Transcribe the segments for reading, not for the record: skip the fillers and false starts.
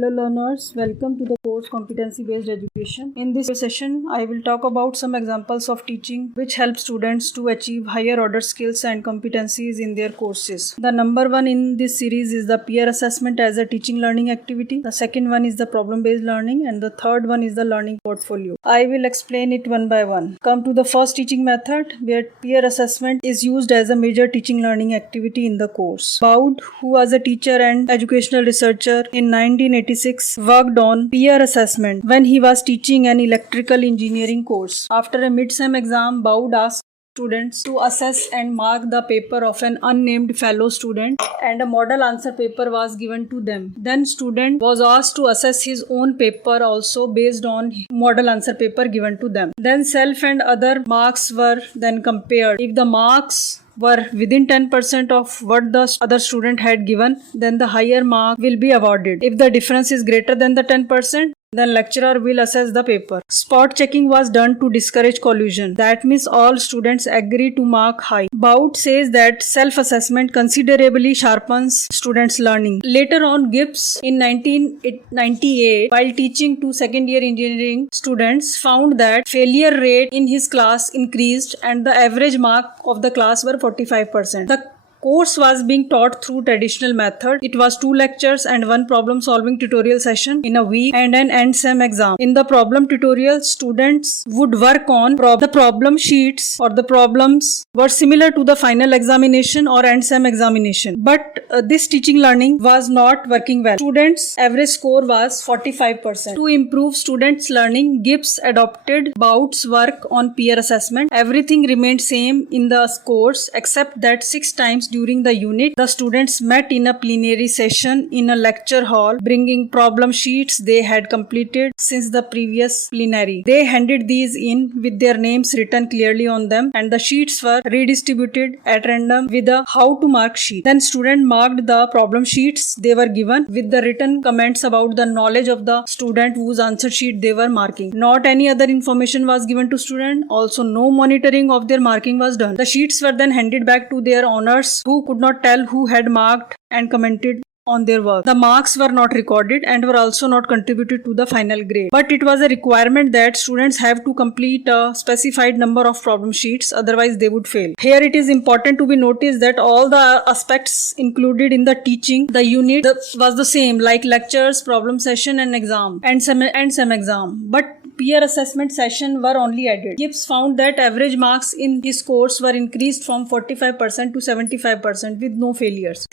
Hello learners, welcome to the course Competency Based Education. In this session, I will talk about some examples of teaching which help students to achieve higher order skills and competencies in their courses. The number one in this series is the peer assessment as a teaching learning activity. The second one is the problem based learning and the third one is the learning portfolio. I will explain it one by one. Come to the first teaching method where peer assessment is used as a major teaching learning activity in the course. Baude, who was a teacher and educational researcher in 1986, worked on peer assessment when he was teaching an electrical engineering course. After a mid-sem exam, Baude asked students to assess and mark the paper of an unnamed fellow student, and a model answer paper was given to them. Then student was asked to assess his own paper also based on model answer paper given to them. Then self and other marks were then compared. If the marks were within 10% of what the other student had given, then the higher mark will be awarded. If the difference is greater than the 10%, then lecturer will assess the paper. Spot checking was done to discourage collusion. That means all students agree to mark high. Baude says that self-assessment considerably sharpens students' learning. Later on, Gibbs in 1998, while teaching to second-year engineering students, found that failure rate in his class increased and the average mark of the class were 45%. The course was being taught through traditional method. It was 2 lectures and 1 problem solving tutorial session in a week and an end sem exam. In the problem tutorial, students would work on the problem sheets, or the problems were similar to the final examination or end sem examination. But this teaching learning was not working well. Students' average score was 45%. To improve students' learning, Gibbs adopted Baude's work on peer assessment. Everything remained same in the course except that 6 times during the unit, the students met in a plenary session in a lecture hall, bringing problem sheets they had completed since the previous plenary. They handed these in with their names written clearly on them, and the sheets were redistributed at random with a how to mark sheet. Then students marked the problem sheets they were given with the written comments about the knowledge of the student whose answer sheet they were marking. Not any other information was given to student. Also, no monitoring of their marking was done. The sheets were then handed back to their owners, who could not tell who had marked and commented on their work. The marks were not recorded and were also not contributed to the final grade. But it was a requirement that students have to complete a specified number of problem sheets, otherwise they would fail. Here it is important to be noticed that all the aspects included in the teaching, the unit was the same, like lectures, problem session and exam and sem exam. But peer assessment session were only added. Gibbs found that average marks in his course were increased from 45% to 75% with no failures.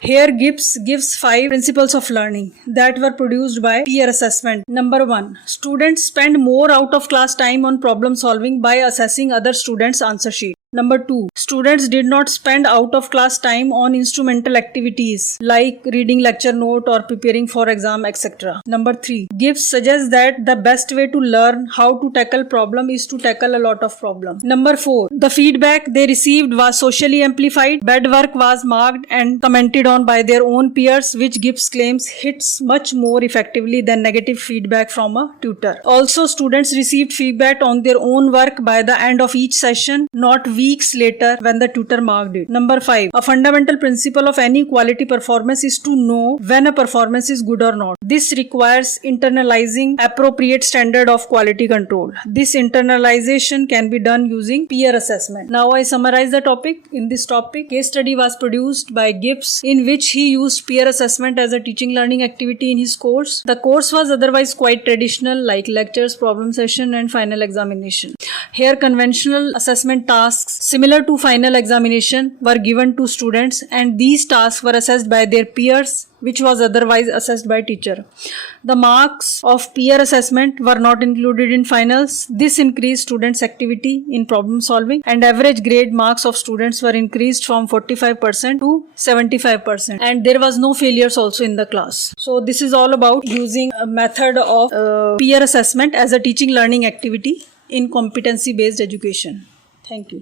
Here Gibbs gives 5 principles of learning that were produced by peer assessment. Number 1. Students spend more out of class time on problem solving by assessing other students' answer sheet. Number 2. Students did not spend out of class time on instrumental activities like reading lecture note or preparing for exam, etc. Number 3. Gibbs suggests that the best way to learn how to tackle problem is to tackle a lot of problem. Number 4. The feedback they received was socially amplified. Bad work was marked and commented on by their own peers, which Gibbs claims hits much more effectively than negative feedback from a tutor. Also, students received feedback on their own work by the end of each session, not weeks later when the tutor marked it. Number 5. A fundamental principle of any quality performance is to know when a performance is good or not. This requires internalizing appropriate standard of quality control. This internalization can be done using peer assessment. Now I summarize the topic. In this topic, case study was produced by Gibbs in which he used peer assessment as a teaching learning activity in his course. The course was otherwise quite traditional, like lectures, problem session and final examination. Here conventional assessment tasks similar to final examination were given to students, and these tasks were assessed by their peers, which was otherwise assessed by teacher. The marks of peer assessment were not included in finals. This increased students' activity in problem solving, and average grade marks of students were increased from 45% to 75%, and there was no failures also in the class. So this is all about using a method of peer assessment as a teaching learning activity in competency based education. Thank you.